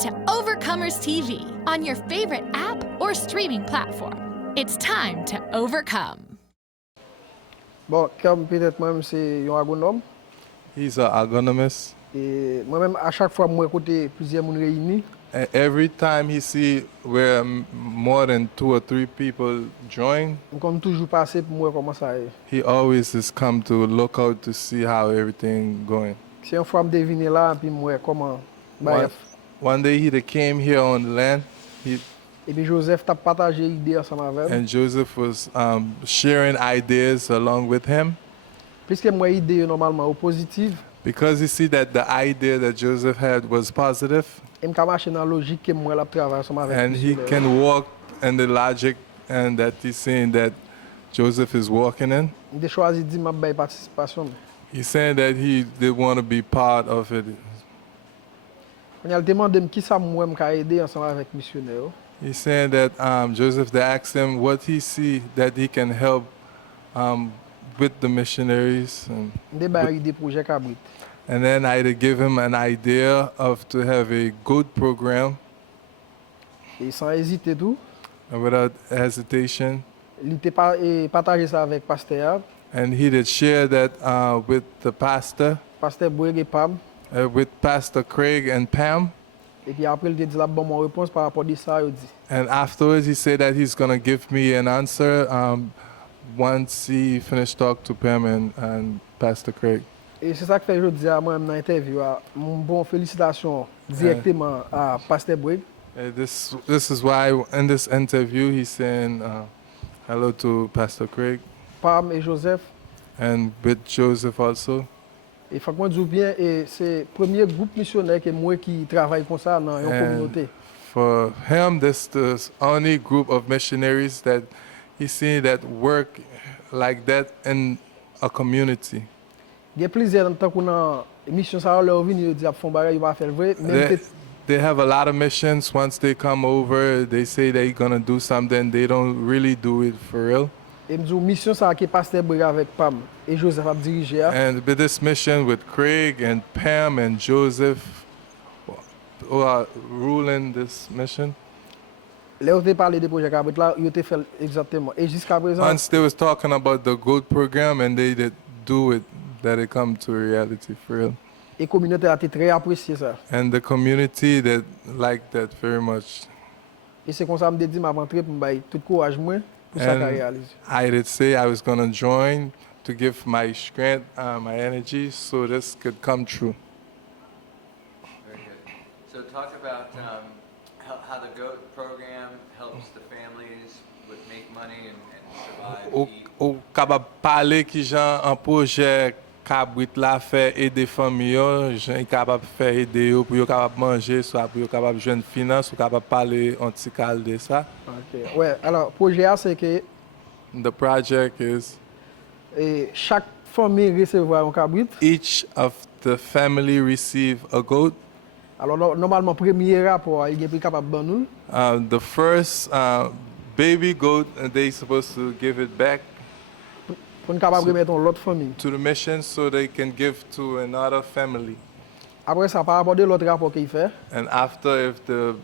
to Overcomers TV on your favorite app or streaming platform. It's time to overcome. Bon, comme peut-être moi-même c'est un agronome. He's an agronomist. Et moi-même, à chaque fois, moi écouter plusieurs personnes réunies. And every time he see where more than 2 or 3 people join, Comme toujours passé pour moi comment ça est. he always has come to look out to see how everything going. C'est une fois me deviner là puis moi comment. One day he came here on the land. Et puis Joseph t'a partagé idée ensemble avec. And Joseph was sharing ideas along with him. Puisque moi idée normalement au positive. Because he see that the idea that Joseph had was positive. And he can walk in the logic and that he's saying that Joseph is walking in. He's saying that he did want to be part of it. He's saying that Joseph, they asked him what he see that he can help with the missionaries. And then I had give him an idea of to have a good program. And without hesitation. And he did share that with the pastor. With Pastor Craig and Pam. And afterwards he said that he's going to give me an answer once he finished talk to Pam and Pastor Craig. Et c'est ça que fait aujourd'hui à moi dans l'interview. Bon félicitations directement à Pasteur Bouygues. This is why in this interview he's saying hello to Pastor Craig. Pam et Joseph. And with Joseph also. Et faut que moi dise bien et c'est premier groupe missionnaire que moi qui travaille comme ça dans une communauté. For him, this is the only group of missionaries that he's seen that work like that in a community. Il y a plusieurs temps qu'on a mission ça leur venir dire font bagay va faire vrai they have a lot of missions. Once they come over, they say they're going to do something, they don't really do it for real. Et mission ça que Pasteur Bouygues avec Pam et Joseph a dirigé. And with this mission with Craig and Pam and Joseph who are ruling this mission. Là où tu parlé des projets Cabrit là, ils ont fait exactement et jusqu'à présent. Once they was talking about the GOAT program and they did do it, that it come to reality for real. Et communauté a été très apprécié ça. And the community that liked that very much. Et c'est comme ça me dit m'a rentré pour me tout courage moi pour ça réaliser. I did say I was going to join to give my strength, my energy so this could come true. Very good. So talk about how the GOAT program helps the families with make money and survive. Ou capable parler qui Jean un projet Cabrit la fait aider famille yo, Jean capable faire aider yo pour yo capable manger, soit pour yo capable joindre finance, ou capable parler un petit cal de ça. OK. Ouais, alors projet c'est que the project is chaque famille recevoir un cabrit. Each of the family receive a goat. Alors normalement premier rapport il est capable de nous. The first baby goat they supposed to give it back pour capable remettre l'autre famille to the mission so they can give to another family. Après ça par rapport de l'autre rapport qu'il fait. And after if the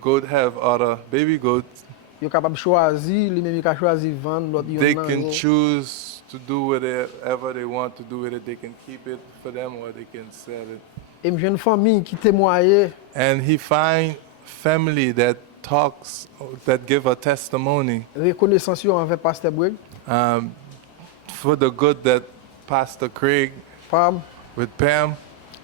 goat have other baby goats, ils capable choisir, lui même choisir vendre l'autre. They can choose to do whatever they want to do with it. They can keep it for them or they can sell it. Et une famille qui témoigne. And he find family that talks, that give a testimony. Reconnaissance envers Pasteur Bouygues. For the good that Pastor Craig Pam with Pam.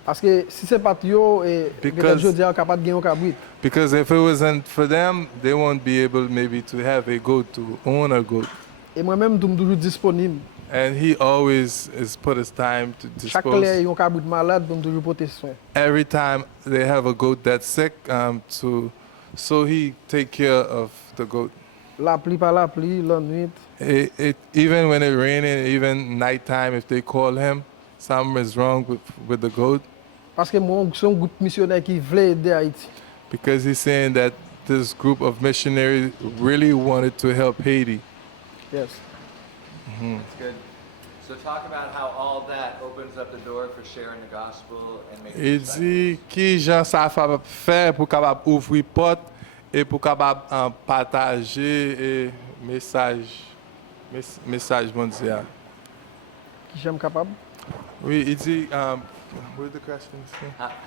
Parce que si c'est pas yo et je dis capable de gagner un cabrit. Because if it wasn't for them, they won't be able maybe to have a goat, to own a goat. Et moi-même toujours disponible. And he always is put his time to dispose. Chaque fois un cabrit malade, toujours porter soin. Every time they have a goat that's sick, so he take care of the goat. La pluie par la pluie, la nuit. Even when it's raining, even nighttime, if they call him, something is wrong with the goat. Parce que moi, c'est un groupe missionnaire qui veut aider Haïti. Because he's saying that this group of missionaries really wanted to help Haiti. Yes. That's good. So talk about how all that opens up the door for sharing the gospel and making Il disciples. dit qui Jean ça va faire pour capable ouvrir porte et pour capable partager et message mondial. Qui j'aime capable. Oui, il dit what the question is?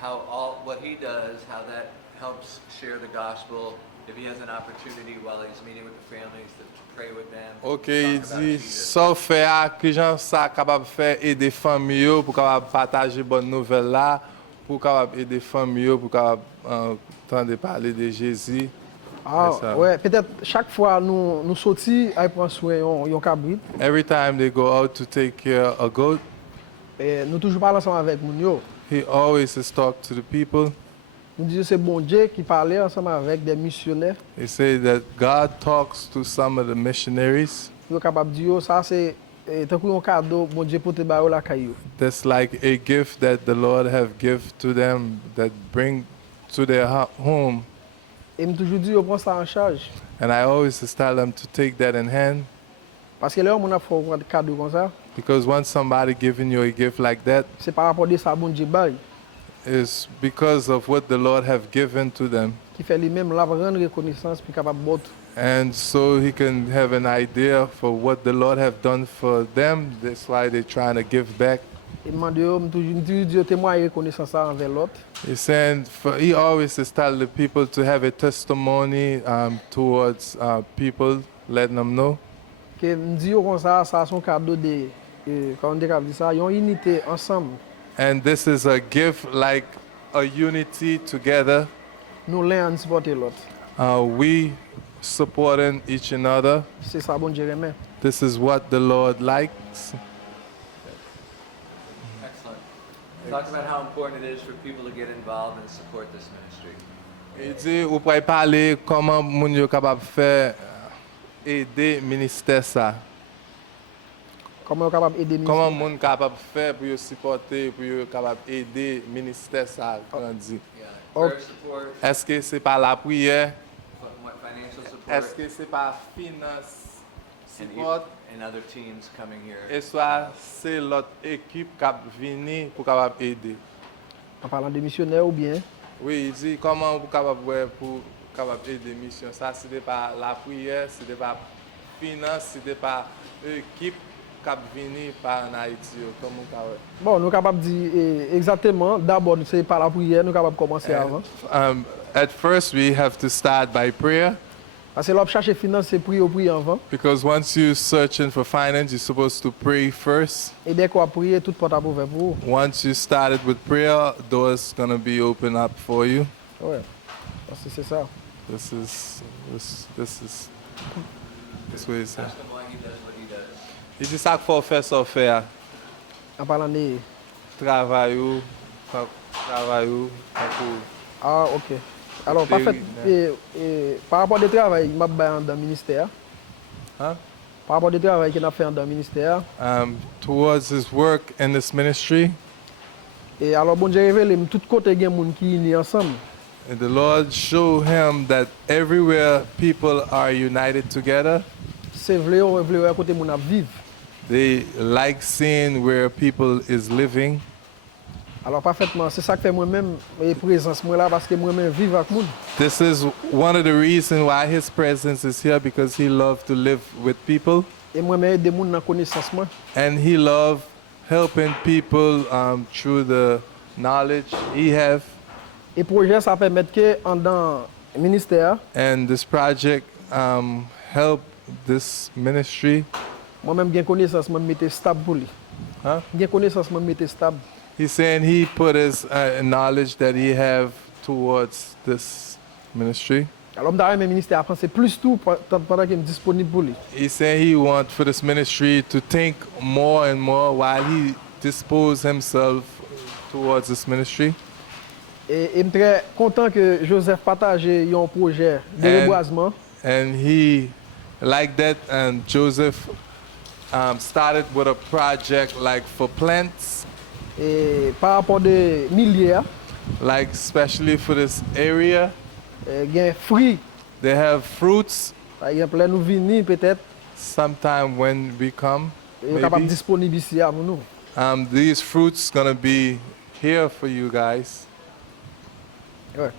How all what he does, how that helps share the gospel. If he has an opportunity while he's meeting with the families to pray with them. OK, talk il about dit Jesus. ça fait que Jean ça capable faire aider famille pour capable partager bonne nouvelle là, pour capable aider famille pour capable entendre parler de Jésus. Ah, C'est ça. ouais, peut-être chaque fois nous sortis, à prendre soin yon cabrit. Every time they go out to take care of a goat, Et nous toujours parlons ensemble avec moun yo. he always is talk to the people. Nous disons c'est bon Dieu qui parlait ensemble avec des missionnaires. He said that God talks to some of the missionaries. Yo capable dire yo ça c'est tant que un cadeau bon Dieu pour te ba la caillou. That's like a gift that the Lord have give to them that bring to their home. Et me toujours dit yo prend ça en charge And I always just tell them to take that in hand parce que là on a fait un cadeau comme ça, because once somebody giving you a gift like that c'est par rapport à ça bon Dieu bail is because of what the Lord have given to them. qui fait lui-même la rendre reconnaissance puis capable bot. And so he can have an idea for what the Lord have done for them. That's why they're trying to give back. Et me dit yo me toujours dit yo témoigner reconnaissance ça envers l'autre. He's saying he always just tell the people to have a testimony towards people, letting them know. Que me dit yo comme ça son cadeau de quand on dit ça, yon unité ensemble. And this is a gift like a unity together. Nous l'un supporter l'autre. We supporting each another. C'est ça bon Dieu remet. This is what the Lord likes. Excellent. Talk about how important it is for people to get involved and support this ministry. Il dit, vous pouvez parler comment moun yo capable faire aider ministère ça. Comment on capable aider Comment ministère. moun capable faire pour yo supporter, pour yo capable aider ministère ça grandi. Yeah. Oh. Prayer support, Est-ce que c'est par la prière? financial support, Est-ce que c'est par finance and, support? and other teams coming here. Et soit c'est l'autre équipe qui vient pour capable aider. En parlant de missionnaires ou bien Oui, il dit comment vous capable faire pour capable aider mission. Ça c'est par la prière, c'est par finance, c'est par équipe qui vient par en Haïti. Comment capable. bon, nous capable dire exactement d'abord c'est par la prière nous capable commencer avant. At first we have to start by prayer. Parce que l'op chercher finance c'est prier avant Because once you're searching for finance, you're supposed to pray first. et dès qu'on a prié toute porte à ouvert pour vous. Once you started with prayer, doors gonna be open up for you. Ouais. Parce que c'est ça. This what he said. Ask him why he does what he does. Il dit ça qu'il faut faire, ça faire. En parlant de Travail ou, ah OK. Alors Very parfait par rapport au travail m'a dans le ministère. Huh? Par rapport au travail qu'il a fait dans le ministère towards his work in this ministry. et alors bon Dieu révèle tout côté gen moun qui unis ensemble. And the Lord showed him that everywhere people are united together, C'est vrai à côté moun a vivre. they like seeing where people is living. Alors parfaitement, c'est ça que fait moi-même et présence moi là parce que moi-même vivre avec moun. This is one of the reasons why his presence is here, because he loved to live with people Et moi-même aider moun dans connaissance moi. and he loved helping people through the knowledge he have. Et projet ça permet que en dans ministère, And this project helped this ministry. moi-même gain connaissance moi mettre stable pour lui. Huh? Gain connaissance moi mettre stable. He's saying he put his knowledge that he have towards this ministry. Alors dans même ministère après c'est plus tout pendant qu'il est disponible pour lui. He's saying he wants for this ministry to think more and more while he dispose himself towards this ministry. Et je suis très content que Joseph partage un projet de And- reboisement. And he, like that, and Joseph started with a project like for plants, Et par rapport de milliers, like especially for this area. il y a fruits. They have fruits. Par exemple, là nous venons peut-être Sometime when we come, Yo capable disponible ici pour nous. These fruits gonna be here for you guys. Ouais.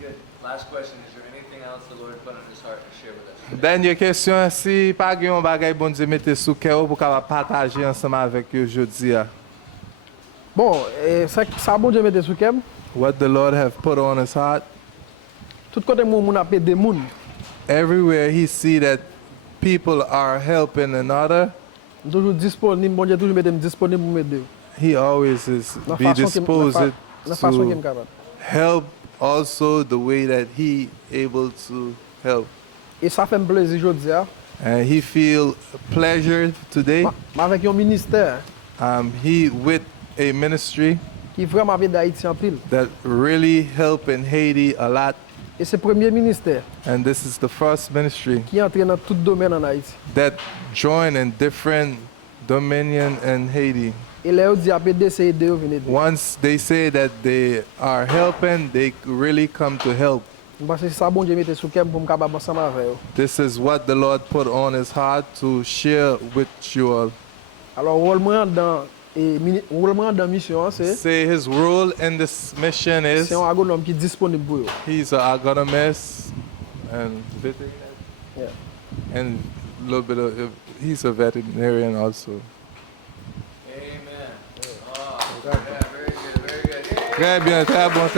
Good. Last question, is there anything else the Lord put on his heart to share with us? Dernière question, si pas gen bagay bon Dieu mette sous cœur pour capable partager ensemble avec eux aujourd'hui. Bon, ça bon Dieu mette sous kem. What the Lord have put on his heart. Tout côté moun a des moun. Everywhere he see that people are helping another, Toujours disponible, bon Dieu toujours mette disponible pour m'aider. he always is La be façon disposed la façon qu'il to capable. help also the way that he able to help. Et ça fait un plaisir aujourd'hui. And he feel pleasure today. Avec un ministère He with a ministry qui vraiment aide Haïti en pile. that really help in Haiti a lot. Et c'est le premier ministère And this is the first ministry qui entre dans tout domaine en Haïti. that join in different dominion in Haiti. Et là, on dit à PDC aider ou venir aider. Once they say that they are helping, they really come to help. Parce que c'est ça bon Dieu mette sous kem pour me capable ensemble avec eux. This is what the Lord put on his heart to share with you all. Alors rôle moi dans mission c'est Say his role in this mission is c'est un agronome qui est disponible pour eux. he's an agronomist and veterinarian. Yeah. And a little bit of, he's a veterinarian also. Amen. Oh, yeah, very good, very good. Yay! Très bien, très bon.